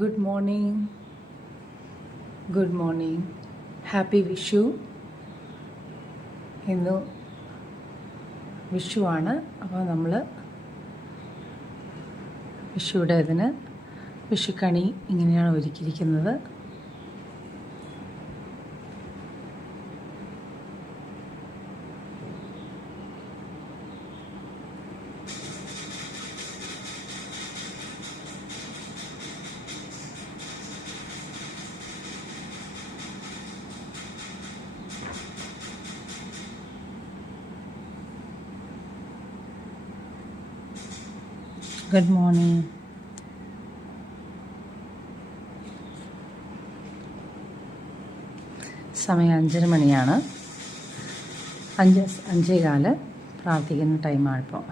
Good morning. Good morning. Happy Vishu. ഇന്ന് വിഷു ആണ്. അപ്പോൾ നമ്മൾ വിഷുയുടെ ഇതിന് വിഷുക്കണി ഇങ്ങനെയാണ് ഒരുക്കിയിരിക്കുന്നത്. Good morning. സമയം 5:30 മണിയാണ്. 5:15 പ്രാർത്ഥിക്കുന്ന ടൈമാണിപ്പോൾ.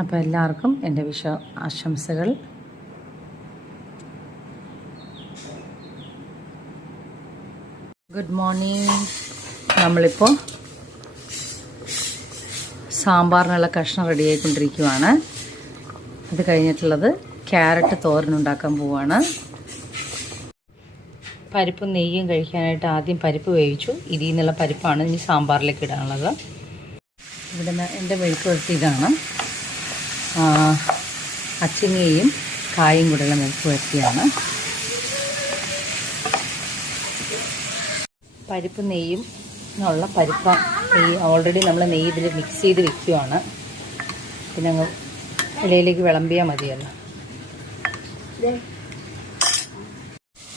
അപ്പോൾ എല്ലാവർക്കും എൻ്റെ ആശംസകൾ. Good morning. നമ്മളിപ്പോൾ സാമ്പാറിനുള്ള കഷ്ണം റെഡിയായിക്കൊണ്ടിരിക്കുകയാണ്. അത് കഴിഞ്ഞിട്ടുള്ളത് ക്യാരറ്റ് തോരനുണ്ടാക്കാൻ പോവുകയാണ്. പരിപ്പും നെയ്യും കഴിക്കാനായിട്ട് ആദ്യം പരിപ്പ് വേവിച്ചു. ഇതിൽ നിന്നുള്ള പരിപ്പാണ് ഇനി സാമ്പാറിലേക്ക് ഇടാനുള്ളത്. ഇവിടെ എൻ്റെ മെഴുക്ക് വരട്ടി ഇതാണ്. അച്ചിങ്ങയും കായും കൂടെയുള്ള മെഴുക്ക് വരട്ടിയാണ്. പരിപ്പും നെയ്യും ഉള്ള പരിപ്പ ഓൾറെഡി നമ്മൾ നെയ്യ് ഇതിൽ മിക്സ് ചെയ്ത് വെക്കുകയാണ്. പിന്നെ അങ്ങ് ഇലയിലേക്ക് വിളമ്പിയാൽ മതിയല്ലോ.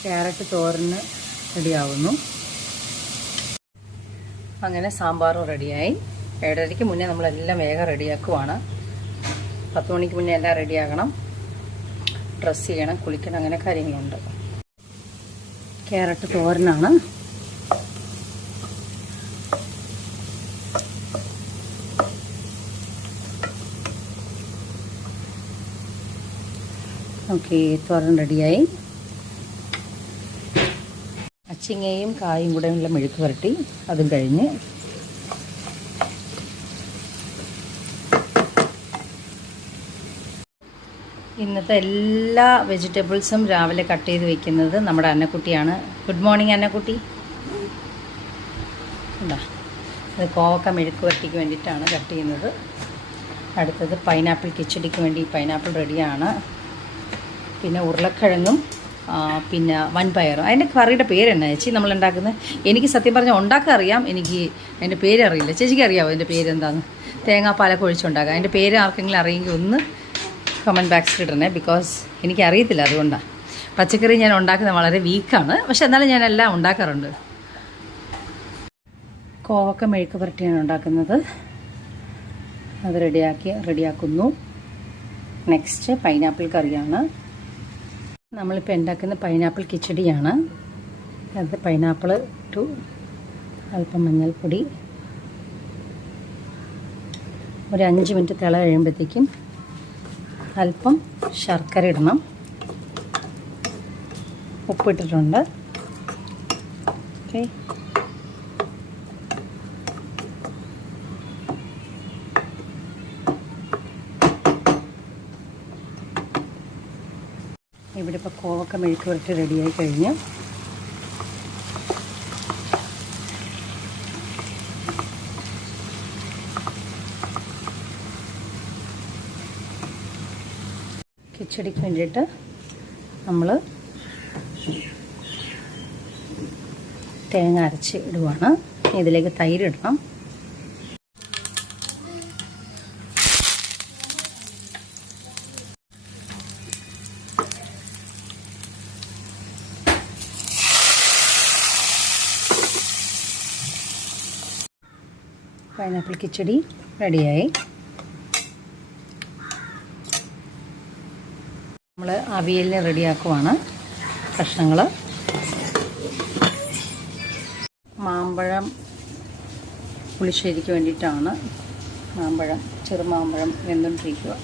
ക്യാരറ്റ് തോരന് റെഡിയാവുന്നു. അങ്ങനെ സാമ്പാറും റെഡിയായി. 7:30 മുന്നേ നമ്മളെല്ലാം വേഗം റെഡിയാക്കുവാണ്. 10 മണിക്ക് മുന്നേ എല്ലാം റെഡിയാക്കണം. ഡ്രസ്സ് ചെയ്യണം, കുളിക്കണം, അങ്ങനെ കാര്യങ്ങളുണ്ട്. ക്യാരറ്റ് തോരനാണ്. ഓക്കെ, തോരൻ റെഡിയായി. അച്ചിങ്ങയും കായും കൂടെ ഉള്ള മെഴുക്ക് വരട്ടി അതും കഴിഞ്ഞ് ഇന്നത്തെ എല്ലാ വെജിറ്റബിൾസും രാവിലെ കട്ട് ചെയ്ത് വെക്കുന്നത് നമ്മുടെ അന്നക്കുട്ടിയാണ്. Good morning Annakutty. എന്താ ഇത് കോവക്ക മെഴുക്ക് വരട്ടിക്ക് വേണ്ടിയിട്ടാണ് കട്ട് ചെയ്യുന്നത്. അടുത്തത് പൈനാപ്പിൾ കിച്ചടിക്ക് വേണ്ടി പൈനാപ്പിൾ റെഡിയാണ്. പിന്നെ ഉരുളക്കിഴങ്ങും പിന്നെ വൻപയറും. അതിൻ്റെ കറിയുടെ പേരെന്നാ ചേച്ചി നമ്മൾ ഉണ്ടാക്കുന്നത്? എനിക്ക് സത്യം പറഞ്ഞാൽ ഉണ്ടാക്കാൻ അറിയാം, എനിക്ക് അതിൻ്റെ പേരറിയില്ല. ചേച്ചിക്ക് അറിയാമോ അതിൻ്റെ പേരെന്താന്ന്? തേങ്ങാപ്പാലൊക്കെ ഒഴിച്ചുണ്ടാക്കാം. അതിൻ്റെ പേര് ആർക്കെങ്കിലും അറിയെങ്കിൽ ഒന്ന് കമൻറ്റ് ബോക്സിൽ ഇടണേ. ബിക്കോസ് എനിക്കറിയത്തില്ല, അതുകൊണ്ടാണ്. പച്ചക്കറി ഞാൻ ഉണ്ടാക്കുന്നത് വളരെ വീക്കാണ്, പക്ഷെ എന്നാലും ഞാനെല്ലാം ഉണ്ടാക്കാറുണ്ട്. കോവക്ക മെഴുക്ക് പുരട്ടിയാണ് ഉണ്ടാക്കുന്നത്. അത് റെഡിയാക്കുന്നു. നെക്സ്റ്റ് പൈനാപ്പിൾ കറിയാണ്. നമ്മളിപ്പോൾ ഉണ്ടാക്കുന്ന പൈനാപ്പിൾ കിച്ചടിയാണ്. അത് പൈനാപ്പിൾ ഇട്ടു, അല്പം മഞ്ഞൾപ്പൊടി, ഒരു 5 മിനിറ്റ് തിള കഴിയുമ്പോഴത്തേക്കും അല്പം ശർക്കര ഇടണം. ഉപ്പിട്ടിട്ടുണ്ട്. ഓക്കെ, ഇവിടെ ഇപ്പോൾ കോവക്ക മെഴുക്ക് വരട്ടി റെഡിയായി കഴിഞ്ഞു. കിച്ചടിക്ക് വേണ്ടിയിട്ട് നമ്മൾ തേങ്ങ അരച്ച് ഇടുവാണ്. ഇതിലേക്ക് തൈര് ഇടണം. പൈനാപ്പിൾ കിച്ചടി റെഡിയായി. നമ്മൾ അവിയലിന് റെഡിയാക്കുവാണ് കഷ്ണങ്ങൾ. മാമ്പഴം പുളിശ്ശേരിക്ക് വേണ്ടിയിട്ടാണ്. ചെറുമാമ്പഴം വെന്തുകൊണ്ടിരിക്കുക.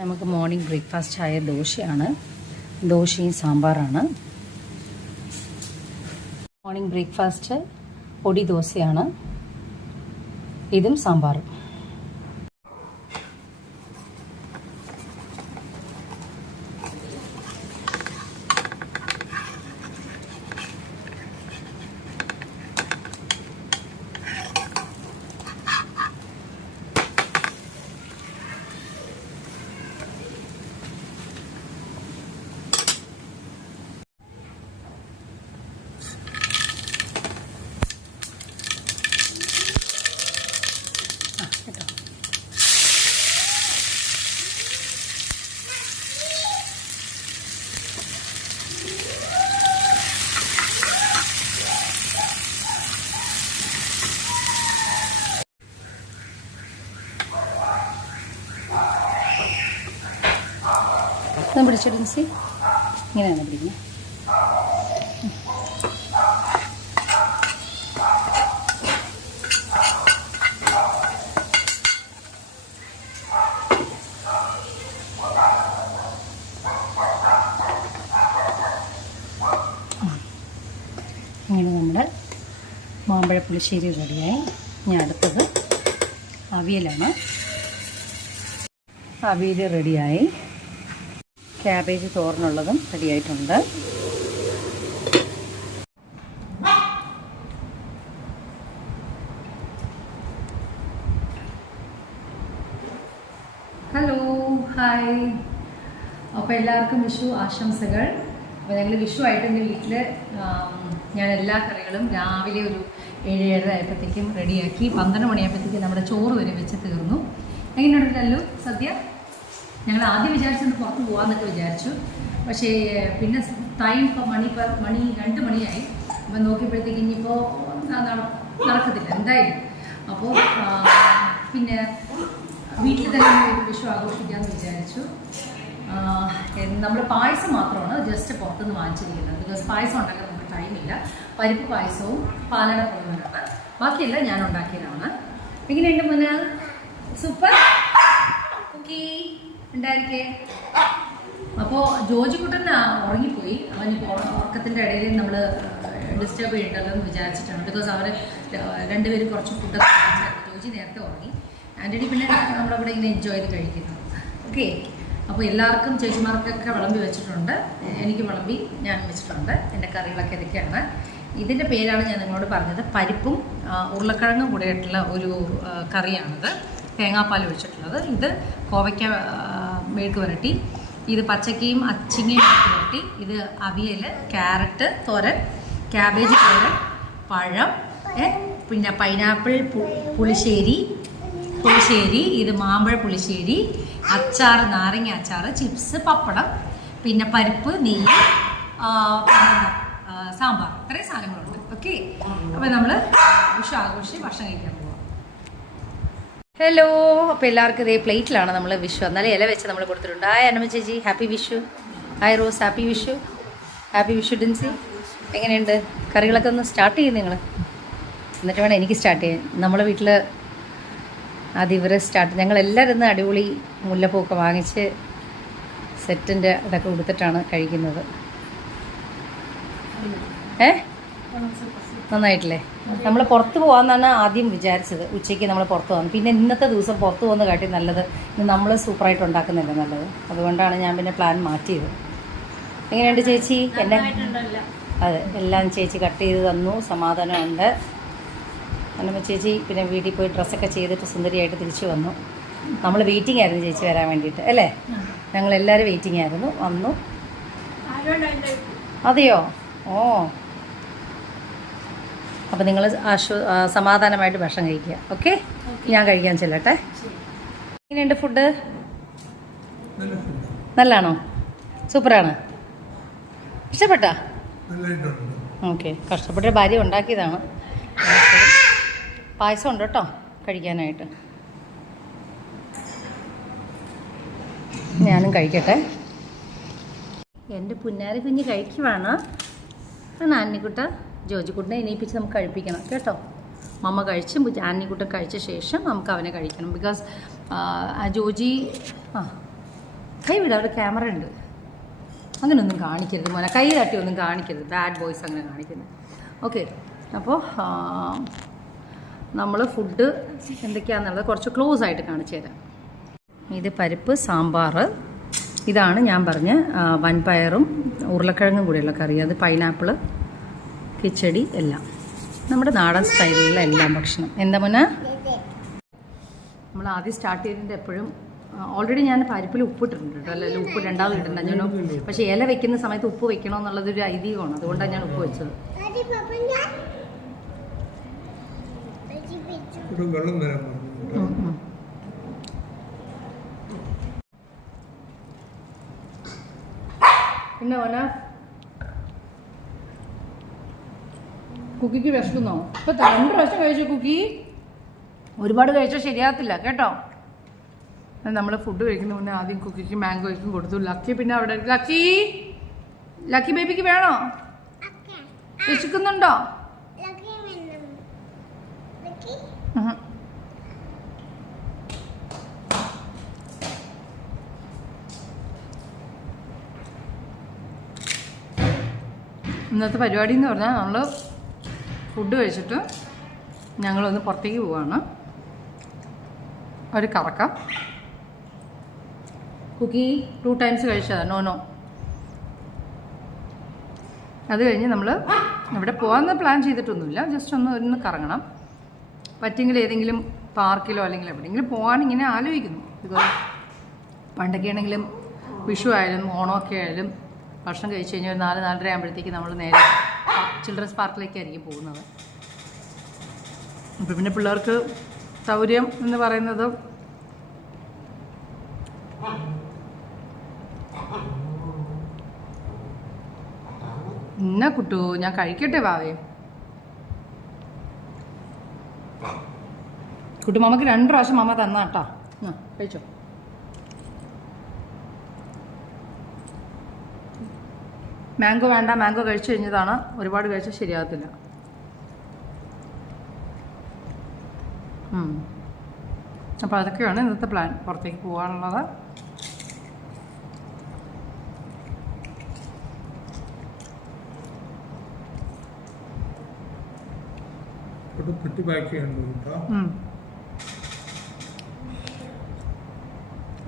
നമുക്ക് മോർണിംഗ് ബ്രേക്ക്ഫാസ്റ്റ് ആയ ദോശയാണ്. ദോശയും സാമ്പാറാണ്. മോർണിംഗ് ബ്രേക്ക്ഫാസ്റ്റ് പൊടി ദോശയാണ്. ഇതും സാമ്പാറും. പിടിച്ച ഡിൻസി, ഇങ്ങനെയാണ് പിടിക്കുന്നത്. ഇങ്ങനെ നമ്മുടെ മാമ്പഴ പുളിശ്ശേരി റെഡിയായി. ഇനി അടുത്തത് അവിയലാണ്. അവിയൽ റെഡിയായി. ക്യാബേജ് തോരനുള്ളതും റെഡിയായിട്ടുണ്ട്. Hello, hi. അപ്പോൾ എല്ലാവർക്കും വിഷു ആശംസകൾ. അപ്പോൾ ഞങ്ങൾ വിഷു ആയിട്ട് എൻ്റെ വീട്ടിൽ ഞാൻ എല്ലാ കറികളും രാവിലെ ഒരു 7-7:30 ആയപ്പോഴത്തേക്കും റെഡിയാക്കി. 12 മണിയായപ്പോഴത്തേക്കും നമ്മുടെ ചോറ് വരെ വെച്ച് തീർന്നു. എങ്ങനെയുണ്ടല്ലോ സദ്യ? ഞങ്ങൾ ആദ്യം വിചാരിച്ചത് പുറത്ത് പോകാമെന്നൊക്കെ വിചാരിച്ചു. പക്ഷേ പിന്നെ ടൈം ഇപ്പോൾ മണി 2 മണിയായി. അപ്പം നോക്കിയപ്പോഴത്തേക്ക് ഇനിയിപ്പോൾ നടക്കത്തില്ല എന്തായാലും. അപ്പോൾ പിന്നെ വീട്ടിൽ തന്നെ വിഷു ആഘോഷിക്കാമെന്ന് വിചാരിച്ചു. നമ്മൾ പായസം മാത്രമാണ് ജസ്റ്റ് പുറത്തുനിന്ന് വാങ്ങിച്ചിരിക്കുന്നത്. ബിക്കോസ് പായസം ഉണ്ടാക്കാൻ നമുക്ക് ടൈമില്ല. പരിപ്പ് പായസവും പാലട പ്രഥമനാണ്. ബാക്കിയെല്ലാം ഞാൻ ഉണ്ടാക്കിയതാണ്. എങ്ങനെയുണ്ട് മുന്നേ? സൂപ്പർ കുക്കി ഉണ്ടായിരിക്കേ. അപ്പോൾ ജോജിക്കുട്ടൻ ഉറങ്ങിപ്പോയി. അവനിപ്പോൾ ഉറക്കത്തിൻ്റെ ഇടയിൽ നമ്മൾ ഡിസ്റ്റർബ് ചെയ്യണ്ടല്ലോ എന്ന് വിചാരിച്ചിട്ടാണ്. ബിക്കോസ് അവർ രണ്ടുപേരും കുറച്ച് ഫുഡൊക്കെ കഴിച്ചായിരുന്നു. ജോജി നേരത്തെ ഉറങ്ങി. ആൻ്റണി പിന്നെ നമ്മളവിടെ ഇങ്ങനെ എൻജോയ് ചെയ്ത് കഴിക്കുന്നു. ഓക്കെ, അപ്പോൾ എല്ലാവർക്കും ചേച്ചിമാർക്കൊക്കെ വിളമ്പി വെച്ചിട്ടുണ്ട്. എനിക്ക് വിളമ്പി ഞാൻ വെച്ചിട്ടുണ്ട്. എൻ്റെ കറികളൊക്കെ ഇതൊക്കെയാണ്. ഇതിൻ്റെ പേരാണ് ഞാൻ നിങ്ങളോട് പറഞ്ഞത്. പരിപ്പും ഉരുളക്കിഴങ്ങും കൂടെയായിട്ടുള്ള ഒരു കറിയാണിത്. തേങ്ങാപ്പാൽ ഒഴിച്ചിട്ടുള്ളത്. ഇത് കോവയ്ക്ക മെഴുക്ക് പുരട്ടി, ഇത് പച്ചക്കയും അച്ചിങ്ങയും മെഴുക്ക് പുരട്ടി, ഇത് അവിയൽ, ക്യാരറ്റ് തോരൻ, ക്യാബേജ് തോരൻ, പഴം, പിന്നെ പൈനാപ്പിൾ പുളിശ്ശേരി, ഇത് മാമ്പഴ പുളിശ്ശേരി, അച്ചാർ, നാരങ്ങ അച്ചാർ, ചിപ്സ്, പപ്പടം, പിന്നെ പരിപ്പ്, നെയ്യ്, സാമ്പാർ. ഇത്രയും സാധനങ്ങളുണ്ട്. ഓക്കെ, അപ്പോൾ നമ്മൾ വിഷു ആഘോഷിച്ച് ഭക്ഷണം കഴിക്കാൻ പോവാം. ഹലോ, അപ്പോൾ എല്ലാവർക്കും ഇതേ പ്ലേറ്റിലാണ് നമ്മൾ വിഷു. എന്നാലും ഇല വെച്ച് നമ്മൾ കൊടുത്തിട്ടുണ്ട്. ഹായ് അന്നമ്മ ചേച്ചി, happy Vishu. Hi rose, happy Vishu. Happy Vishu Dincy. എങ്ങനെയുണ്ട്? കറികളൊക്കെ ഒന്ന് സ്റ്റാർട്ട് ചെയ്യും നിങ്ങൾ, എന്നിട്ട് വേണം എനിക്ക് സ്റ്റാർട്ട് ചെയ്യാൻ. നമ്മളെ വീട്ടിൽ ആദ്യം ഇവരെ ഞങ്ങളെല്ലാവരും ഇന്ന് അടിപൊളി മുല്ലപ്പൂക്കെ വാങ്ങിച്ച് സെറ്റിൻ്റെ ഇതൊക്കെ കൊടുത്തിട്ടാണ് കഴിക്കുന്നത്. നന്നായിട്ടില്ലേ? നമ്മൾ പുറത്ത് പോകാമെന്നാണ് ആദ്യം വിചാരിച്ചത്. ഉച്ചയ്ക്ക് നമ്മൾ പുറത്ത് പോകാം. പിന്നെ ഇന്നത്തെ ദിവസം പുറത്ത് പോകുന്ന കാട്ടി നല്ലത് നമ്മൾ സൂപ്പറായിട്ട് ഉണ്ടാക്കുന്നില്ല നല്ലത്. അതുകൊണ്ടാണ് ഞാൻ പിന്നെ പ്ലാൻ മാറ്റിയത്. എങ്ങനെയുണ്ട് ചേച്ചി? എന്നെ അതെ, എല്ലാം ചേച്ചി കട്ട് ചെയ്ത് തന്നു. സമാധാനമുണ്ട്. അന്നമ്മ ചേച്ചി പിന്നെ വീട്ടിൽ പോയി ഡ്രസ്സൊക്കെ ചെയ്തിട്ട് സുന്ദരിയായിട്ട് തിരിച്ചു വന്നു. നമ്മൾ വെയിറ്റിംഗ് ആയിരുന്നു ചേച്ചി വരാൻ വേണ്ടിയിട്ട് അല്ലേ? ഞങ്ങളെല്ലാവരും വെയിറ്റിംഗ് ആയിരുന്നു. വന്നു. അതെയോ? ഓ, അപ്പോൾ നിങ്ങൾ സമാധാനമായിട്ട് ഭക്ഷണം കഴിക്കുക. ഓക്കെ, ഞാൻ കഴിക്കാൻ ചെല്ലട്ടെ. എങ്ങനെയുണ്ട് ഫുഡ്? നല്ലതാണോ? സൂപ്പറാണ്? ഇഷ്ടപ്പെട്ടാ? ഓക്കെ, കഷ്ടപ്പെട്ട ഭാര്യ ഉണ്ടാക്കിയതാണ്. പായസം ഉണ്ട് കേട്ടോ കഴിക്കാനായിട്ട്. ഞാനും കഴിക്കട്ടെ. എൻ്റെ പുന്നാരി കുഞ്ഞ് കഴിക്കുവാണ്. ആന്നിക്കുട്ട ജോജിക്കുട്ടനെ എണീപ്പിച്ച് നമുക്ക് കഴിപ്പിക്കണം കേട്ടോ. മമ്മ കഴിച്ച് ആന്നിക്കുട്ട കഴിച്ച ശേഷം നമുക്ക് അവനെ കഴിക്കണം. ബിക്കോസ് ജോജി കൈ വിടാം, അവിടെ ക്യാമറ ഉണ്ട്. അങ്ങനെയൊന്നും കാണിക്കരുത് മോനെ, കൈ തട്ടിയൊന്നും കാണിക്കരുത്. ബാഡ് ബോയ്സ് അങ്ങനെ കാണിക്കുന്നത്. ഓക്കെ, അപ്പോൾ നമ്മൾ ഫുഡ് എന്തൊക്കെയാണെന്നുള്ളത് കുറച്ച് ക്ലോസ് ആയിട്ട് കാണിച്ചു തരാം. ഇത് പരിപ്പ്, സാമ്പാർ, ഇതാണ് ഞാൻ പറഞ്ഞ വൻപയറും ഉരുളക്കിഴങ്ങും കൂടെയുള്ള കറി. അത് പൈനാപ്പിൾ, കിച്ചടി, എല്ലാം നമ്മുടെ നാടൻ സ്റ്റൈലിലുള്ള എല്ലാം ഭക്ഷണം. എന്താ മോനെ? നമ്മൾ ആദ്യം സ്റ്റാർട്ട് ചെയ്തതിൻ്റെ എപ്പോഴും ഓൾറെഡി ഞാൻ പരിപ്പിൽ ഉപ്പിട്ടിട്ടുണ്ട് കേട്ടോ. അല്ലെങ്കിൽ ഉപ്പ് രണ്ടാമത് ഇട്ടിട്ടുണ്ട് ഞാനോ. പക്ഷേ ഇല വെക്കുന്ന സമയത്ത് ഉപ്പ് വെക്കണമെന്നുള്ളതൊരു ഐതിഹ്യമാണ്. അതുകൊണ്ടാണ് ഞാൻ ഉപ്പ് വെച്ചത്. പിന്നെ മോനെ കുക്കിക്ക് വിശക്കുന്നോ? ഇപ്പൊ 2 പ്രാവശ്യം കഴിച്ചു കുക്കി. ഒരുപാട് കഴിച്ചാൽ ശരിയാകത്തില്ല കേട്ടോ. നമ്മൾ ഫുഡ് കഴിക്കുന്ന മുന്നേ ആദ്യം കുക്കിക്കും മാംഗോയ്ക്കും കൊടുത്തു. ലക്കി പിന്നെ അവിടെ ലക്കി ബേബിക്ക് വേണോ? വിശക്കുന്നുണ്ടോ? ഇന്നത്തെ പരിപാടി എന്ന് പറഞ്ഞാൽ നമ്മൾ ഫുഡ് കഴിച്ചിട്ട് ഞങ്ങളൊന്ന് പുറത്തേക്ക് പോവാണ്. ഒരു കറക്കം. കുക്കി 2 ടൈംസ് കഴിച്ചതാണ്. നോ അത് കഴിഞ്ഞ് നമ്മൾ ഇവിടെ പോകാമെന്ന് പ്ലാൻ ചെയ്തിട്ടൊന്നുമില്ല. ജസ്റ്റ് ഒന്ന് കറങ്ങണം. പറ്റെങ്കിൽ ഏതെങ്കിലും പാർക്കിലോ അല്ലെങ്കിൽ എവിടെയെങ്കിലും പോകാൻ ഇങ്ങനെ ആലോചിക്കുന്നു. ഇതുപോലെ പണ്ടൊക്കെ ആണെങ്കിലും വിഷു ആയാലും ഓണമൊക്കെ ആയാലും ഭക്ഷണം കഴിച്ച് കഴിഞ്ഞാൽ ഒരു 4-4:30 ആകുമ്പോഴത്തേക്ക് നമ്മൾ നേരെ ചിൽഡ്രൻസ് പാർക്കിലേക്കായിരിക്കും പോകുന്നത്. അപ്പം പിന്നെ പിള്ളേർക്ക് സൗകര്യം എന്ന് പറയുന്നത് ഇന്ന കുട്ടു ഞാൻ കഴിക്കട്ടെ വാവേ. കുട്ടി മാമക്ക് 2 പ്രാവശ്യം മാമ തന്നാട്ടാ. കഴിച്ചോ. മാംഗോ വേണ്ട, മാംഗോ കഴിച്ചു കഴിഞ്ഞതാണ്. ഒരുപാട് കഴിച്ചാൽ ശരിയാകത്തില്ല. അപ്പോൾ അതൊക്കെയാണ് ഇന്നത്തെ പ്ലാൻ. പുറത്തേക്ക് പോകാനുള്ളത്.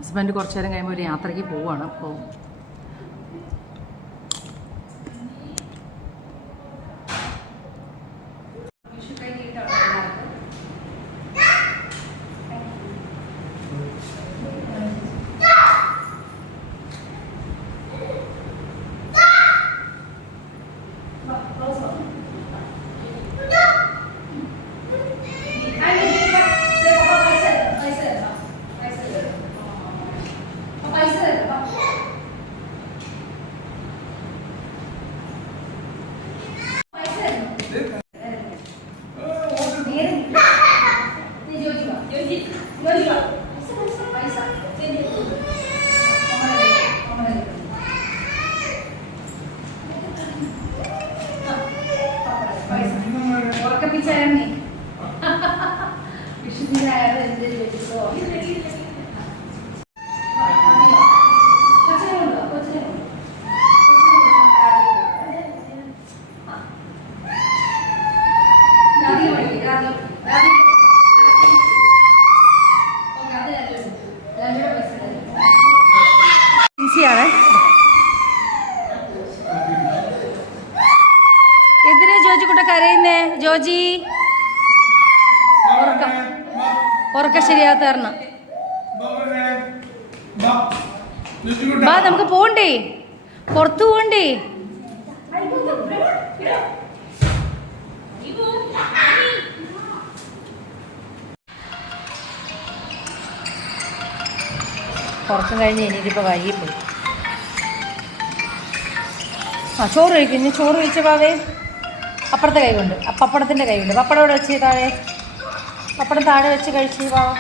ഹസ്ബൻഡ് കുറച്ചു നേരം കഴിയുമ്പോൾ ഒരു യാത്രയ്ക്ക് പോവുകയാണ്. അപ്പോൾ എന്തിനാ ജോജി കൂടെ കരയുന്നേ? ജോജി ഉറക്ക ശരിയാത്ത കാരണം ബാ, നമുക്ക് പോണ്ടേ, പുറത്തു പോണ്ടേ? ഉറക്കം കഴിഞ്ഞ് എനിക്കിപ്പോൾ വൈകിപ്പോയി. ചോറ് കഴിക്കും. ഇനി ചോറ് കഴിച്ച പാവേ അപ്പുറത്തെ കൈ കൊണ്ട്, പപ്പടത്തിൻ്റെ കൈ കൊണ്ട്. പപ്പടം ഇവിടെ വെച്ച് താഴെ, പപ്പടം താഴെ വെച്ച് കഴിച്ച് പാവ.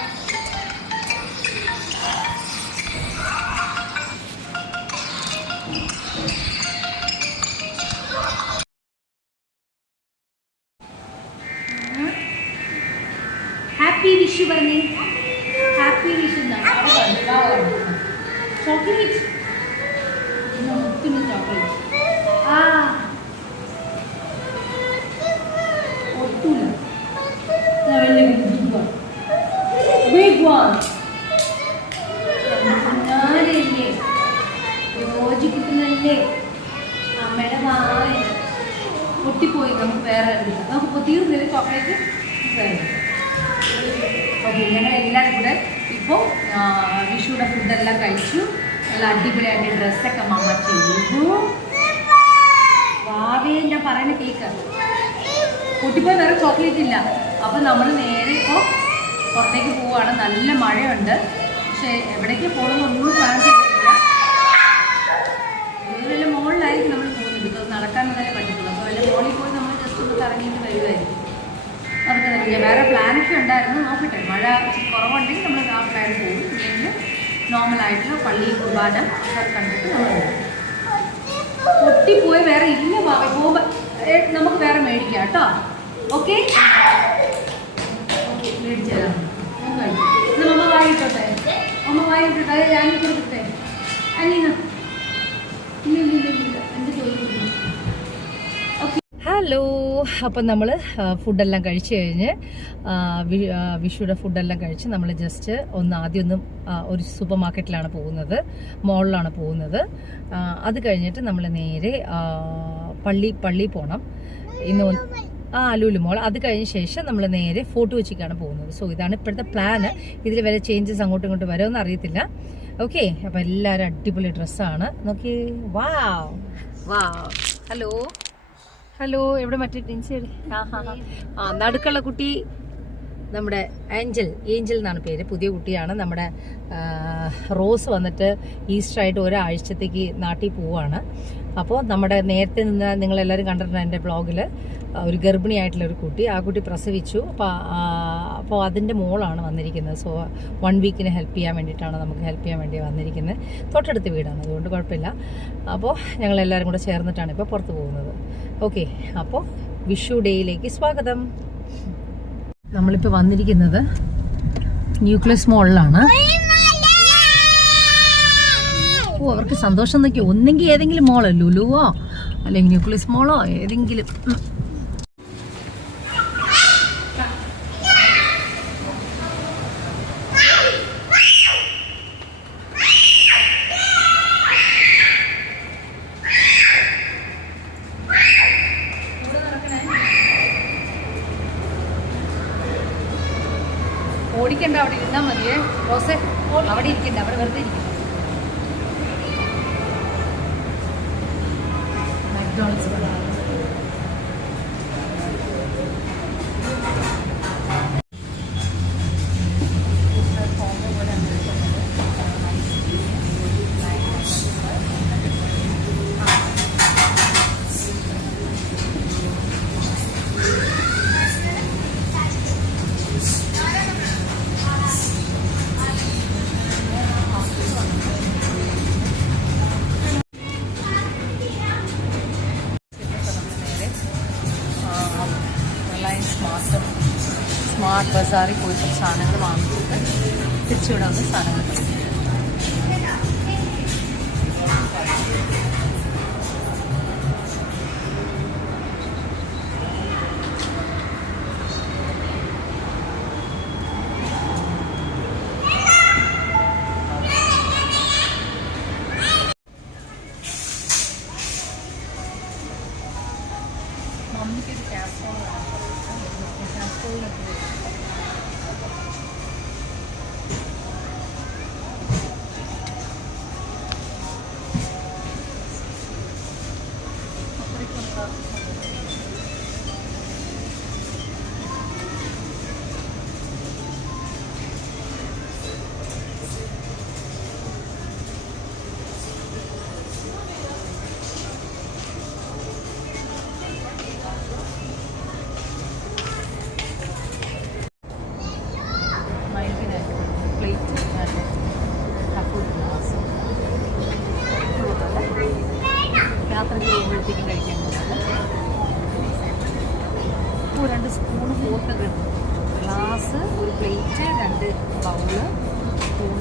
ഹാപ്പി വിഷു പറഞ്ഞേ. Happy Vishu chocolate, chocolate. ആ ഒട്ടൂല, ബിഗ് വൺ. ഞാനല്ലേ യോജിക്കുന്നല്ലേ അമ്മയുടെ വായ പൊട്ടിപ്പോയി. നമുക്ക് വേറെ എടുക്കാം. നമുക്ക് തീർന്നില്ല ചോക്ലേറ്റ് വേറെ. ഓക്കെ, ഞങ്ങൾ എല്ലാവരും കൂടെ ഇപ്പോൾ വിഷുവിടെ ഫുഡെല്ലാം കഴിച്ചു. നല്ല അടിപൊളിയായിട്ട് ഡ്രസ്സൊക്കെ മമ്മ ചെയ്തു. വാവേ ഞാൻ പറയുന്ന കേക്ക് പൊട്ടിപ്പോയി, വേറെ ചോക്ലേറ്റ് ഇല്ല. അപ്പോൾ നമ്മൾ നേരെ ഇപ്പോൾ പുറത്തേക്ക് പോവുകയാണ്. നല്ല മഴയുണ്ട്, പക്ഷേ എവിടേക്ക് പോകണമെന്നൊന്നും പ്ലാൻ ചെയ്തിട്ടില്ല. വല്ല മുകളിലായിരിക്കും നമ്മൾ പോകുന്നത്. ബിക്കോസ് നടക്കാനല്ലേ പറ്റത്തുള്ളൂ. അപ്പോൾ വല്ല മുകളിൽ പോയി നമ്മൾ ജസ്റ്റ് ഒന്ന് കറങ്ങിയിട്ട് വരുമായിരിക്കും. അതൊക്കെ വേറെ പ്ലാനൊക്കെ ഉണ്ടായിരുന്നു. നോക്കട്ടെ, മഴ കുറവുണ്ടെങ്കിൽ നമ്മൾ ആ പ്ലാൻ പോകും. ഇല്ലെങ്കിൽ പള്ളി കുർബാന കണ്ടിട്ട് നമ്മൾ പൊട്ടിപ്പോയി വേറെ ഇല്ല പോകുമ്പോൾ നമുക്ക് വേറെ മേടിക്കാം കേട്ടോ. ഓക്കെ മേടിച്ചു തരാം. അമ്മ വായിട്ടോട്ടെ, അമ്മ വായിട്ടോട്ടെ, ഞാൻ കൊടുക്കട്ടെ. അനീന ഇല്ല എന്ത് ചോദിക്കുന്നു. ഹലോ, അപ്പം നമ്മൾ ഫുഡെല്ലാം കഴിച്ച് കഴിഞ്ഞ് വിഷുയുടെ ഫുഡെല്ലാം കഴിച്ച് നമ്മൾ ജസ്റ്റ് ആദ്യം ഒരു സൂപ്പർ മാർക്കറ്റിലാണ് പോകുന്നത്, മോളിലാണ് പോകുന്നത്. അത് കഴിഞ്ഞിട്ട് നമ്മൾ നേരെ പള്ളി പോകണം. ഇന്ന് ലുലു മോൾ. അത് കഴിഞ്ഞ ശേഷം നമ്മൾ നേരെ ഫോർട്ട് കൊച്ചിക്കാണ് പോകുന്നത്. സോ ഇതാണ് ഇപ്പോഴത്തെ പ്ലാന്. ഇതിൽ വരെ ചേഞ്ചസ് അങ്ങോട്ടും ഇങ്ങോട്ടും വരുമെന്ന് അറിയത്തില്ല. ഓക്കെ, അപ്പം എല്ലാവരും അടിപൊളി ഡ്രസ്സാണ്. നോക്കി വാ. ഹലോ എവിടെ മറ്റേ ടിൻസി? നടുക്കുള്ള കുട്ടി നമ്മുടെ ഏഞ്ചൽ എന്നാണ് പേര്. പുതിയ കുട്ടിയാണ്. നമ്മുടെ റോസ് വന്നിട്ട് ഈസ്റ്ററായിട്ട് ഒരാഴ്ചത്തേക്ക് നാട്ടിൽ പോവുകയാണ്. അപ്പോൾ നമ്മുടെ നേരത്തെ നിന്ന് നിങ്ങളെല്ലാവരും കണ്ടിട്ടുണ്ട് എൻ്റെ ബ്ലോഗിൽ ഒരു ഗർഭിണിയായിട്ടുള്ളൊരു കുട്ടി. ആ കുട്ടി പ്രസവിച്ചു. അപ്പോൾ അതിൻ്റെ മോളാണ് വന്നിരിക്കുന്നത്. സോ 1 വീക്കിന് ഹെൽപ്പ് ചെയ്യാൻ വേണ്ടിയിട്ടാണ്, നമുക്ക് ഹെൽപ്പ് ചെയ്യാൻ വേണ്ടി വന്നിരിക്കുന്നത്. തൊട്ടടുത്ത് വീടാണ്, അതുകൊണ്ട് കുഴപ്പമില്ല. അപ്പോൾ ഞങ്ങളെല്ലാവരും കൂടെ ചേർന്നിട്ടാണ് ഇപ്പോൾ പുറത്ത് പോകുന്നത്. ഓക്കെ, അപ്പോൾ വിഷു ഡേയിലേക്ക് സ്വാഗതം. നമ്മളിപ്പോൾ വന്നിരിക്കുന്നത് ന്യൂക്ലിയസ് മോളിലാണ്. അവർക്ക് സന്തോഷം നോക്കി. ഒന്നെങ്കിൽ ഏതെങ്കിലും മോളോ, ലുലുവോ അല്ലെങ്കിൽ ന്യൂക്ലിയസ് മോളോ ഏതെങ്കിലും. ഓടിക്കണ്ട, അവിടെ ഇരുന്നാൽ മതിയേ റോസേ. അവിടെ ഇരിക്കണ്ട, അവിടെ വെറുതെ ഇരിക്കും. McDonald's. സ്മാർട്ട് ബസാറിൽ പോയിട്ട് സാധനങ്ങൾ വാങ്ങിച്ചിട്ട് തിരിച്ചുവിടാവുന്ന സാധനങ്ങൾ. മമ്മിക്കൊരു കാസറോൾ യാത്രയ്ക്ക് പോകുമ്പോഴത്തേക്കും കഴിക്കാൻ ഇപ്പോൾ 2 സ്പൂണ് ഫോർക്കൊക്കെ ഉണ്ട്. ഗ്ലാസ്, ഒരു പ്ലേറ്റ്, 2 ബൗള്, സ്പൂൺ.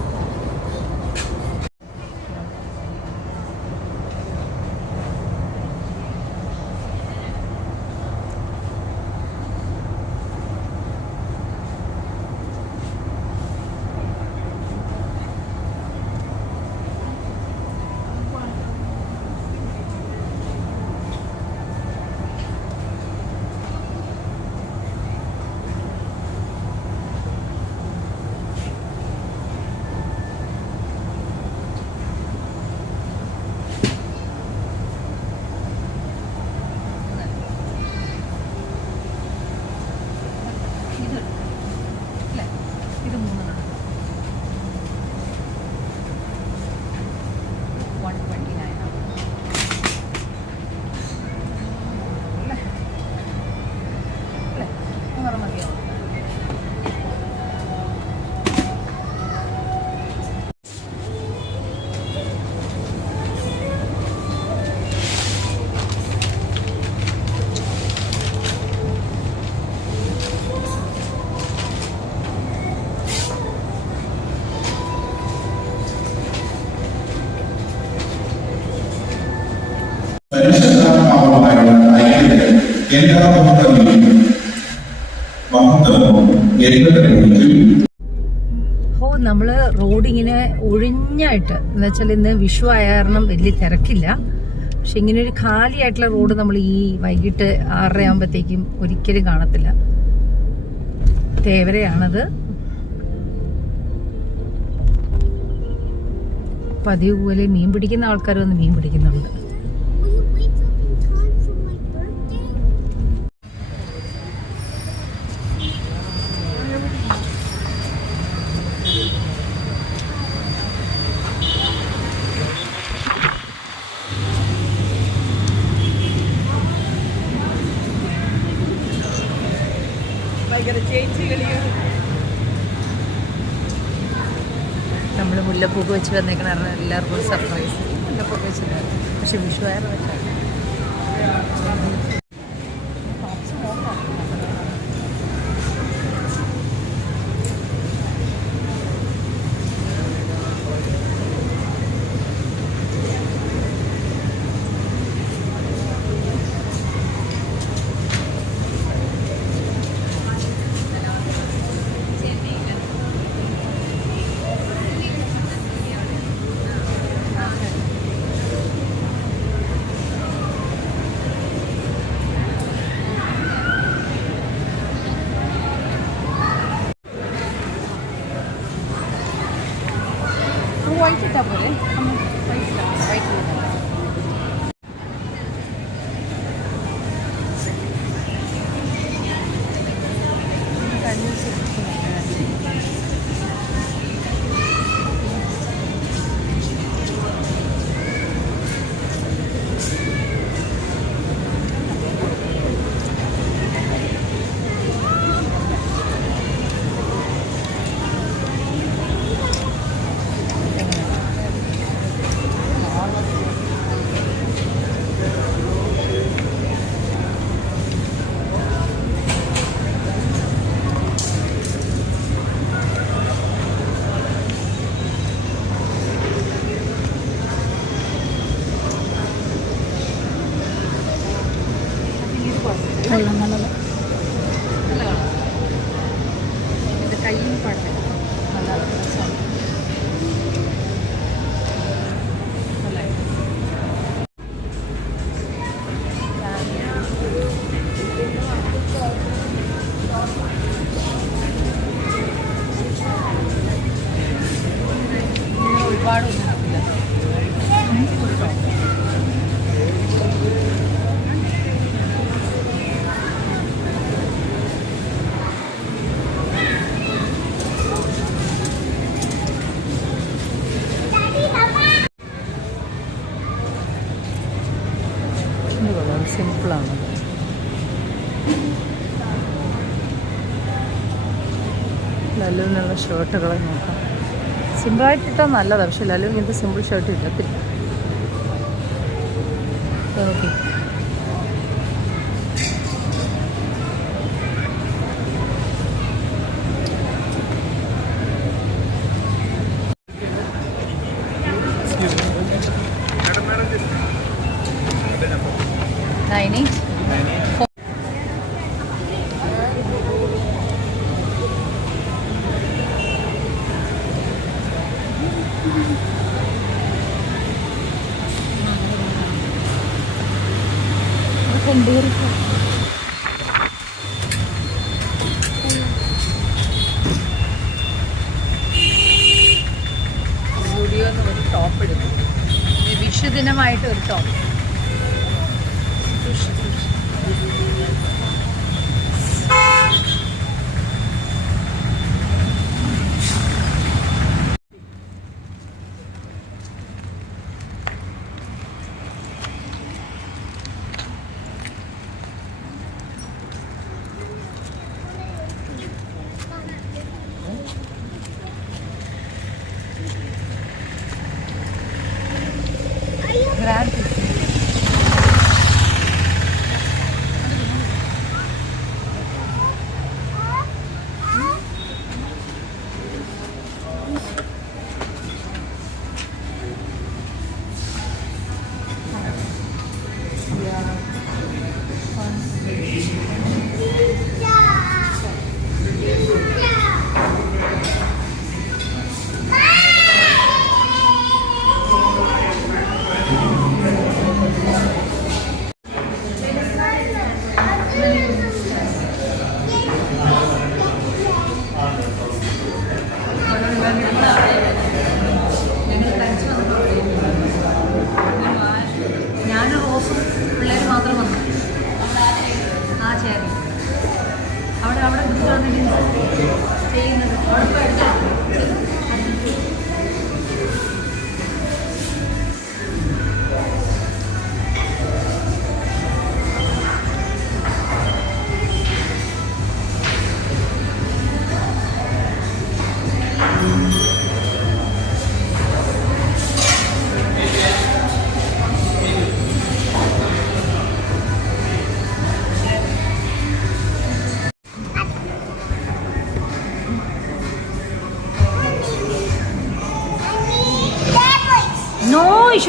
നമ്മള് റോഡ് ഇങ്ങനെ ഒഴിഞ്ഞായിട്ട് എന്ന് വെച്ചാൽ ഇന്ന് വിഷു ആയ കാരണം വലിയ തിരക്കില്ല. പക്ഷെ ഇങ്ങനെ ഒരു ഖാലിയായിട്ടുള്ള റോഡ് നമ്മൾ ഈ വൈകിട്ട് 6:30 ആകുമ്പോഴത്തേക്കും ഒരിക്കലും കാണത്തില്ല. തേവരയാണത്. പതിവ് പോലെ മീൻ പിടിക്കുന്ന ആൾക്കാർ വന്ന് മീൻ പിടിക്കുന്നുണ്ട്. നമ്മൾ മുല്ലപ്പൂക്ക് വെച്ച് വന്നേക്കണ എല്ലാവർക്കും ഒരു സർപ്രൈസ്. മുല്ലപ്പൂക്ക് വെച്ചിട്ടുണ്ടായിരുന്നു, പക്ഷെ വിഷു ആയിരുന്നു. വൈറ്റ് ഇട്ടാ പോലെ വൈറ്റ് കയ്യിൽ പാടില്ല. നല്ല രസമാണ്. ഒരുപാടൊന്നും സിമ്പിളാണ്. ലലുവിനുള്ള ഷർട്ടുകളെ നോക്കാം. സിമ്പിളായിട്ട് ഇട്ടാൽ നല്ലതാണ്, പക്ഷെ ലലു ഇങ്ങനത്തെ സിമ്പിൾ ഷർട്ട് ഇട്ടത്തില്ല. ഓക്കെ, സ്റ്റുഡിയോന്ന് ഒരു ടോപ്പ് എടുക്കും. വിഷുദിനമായിട്ട് ഒരു top.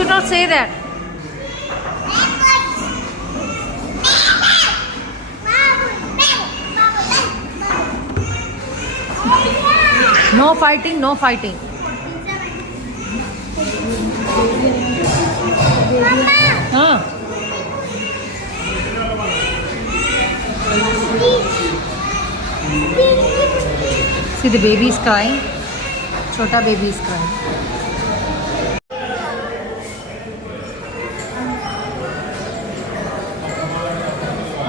should not say that. No fighting, no fighting. Huh? See, the baby is crying. Chota baby is crying.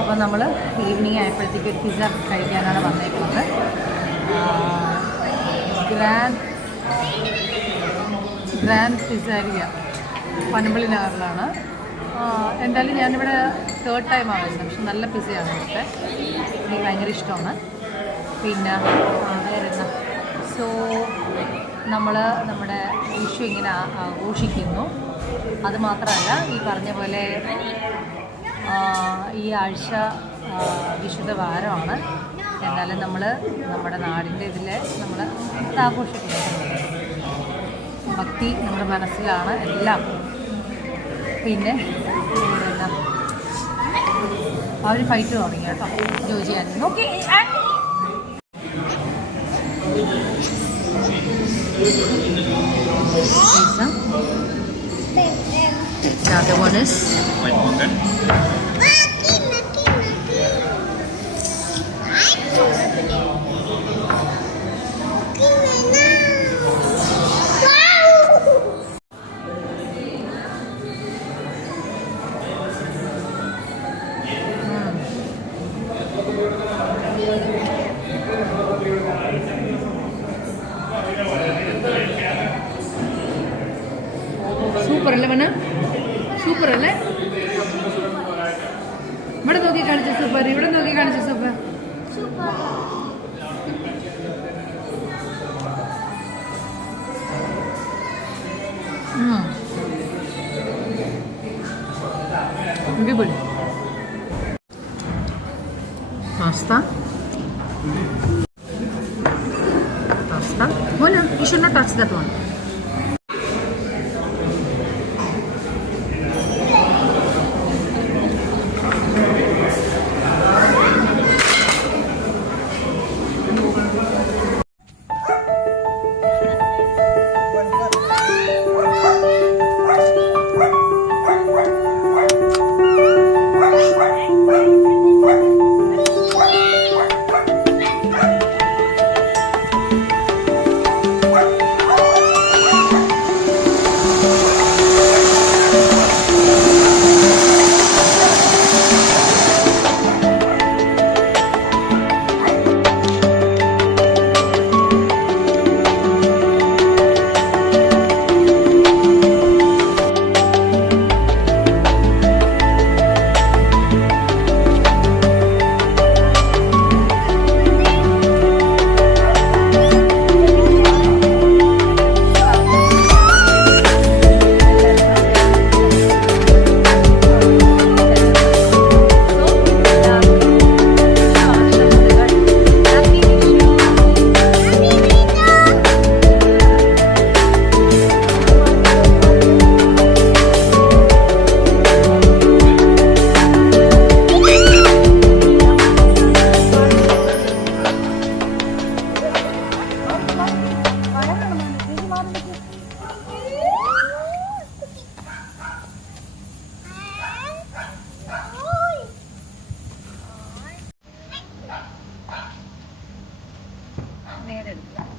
അപ്പോൾ നമ്മൾ ഈവനിങ് ആയപ്പോഴത്തേക്ക് ഒരു പിസ്സ കഴിക്കാനാണ് വന്നേക്കുന്നത്. ഗ്രാൻഡ് പിസ്സാരിയ പനമ്പള്ളി നഗറിലാണ്. എന്തായാലും ഞാനിവിടെ തേർഡ് ടൈം ആവുന്നത്. പക്ഷെ നല്ല പിസ്സയാണ് ഇവിടുത്തെ, എനിക്ക് ഭയങ്കര ഇഷ്ടമാണ്. പിന്നെ വേറെന്താ, സോ നമ്മൾ നമ്മുടെ വിഷു ഇങ്ങനെ ആഘോഷിക്കുന്നു. അതുമാത്രമല്ല, ഈ പറഞ്ഞ പോലെ ഈ ആഴ്ച വിശുദ്ധ വാരമാണ്. എന്നാലും നമ്മൾ നമ്മുടെ നാടിൻ്റെ ഇതിൽ നമ്മൾ അത് ആഘോഷിക്കുന്നു. ഭക്തി നമ്മുടെ മനസ്സിലാണ് എല്ലാം. പിന്നെ എന്നാ ആ ഒരു ഫൈറ്റ് തുടങ്ങി കേട്ടോ Joji aunty. Okay, the other one is super അല്ലേ മന? സൂപ്പർ അല്ലേ? ഇവിടെ നോക്കി കാണിച്ച സൂപ്പർ, ഇവിടെ നോക്കി കാണിച്ച സൂപ്പർ. അടിപൊളി പാസ്ത. മോനെ, you should not touch that one. നേരെ എടുക്കുക.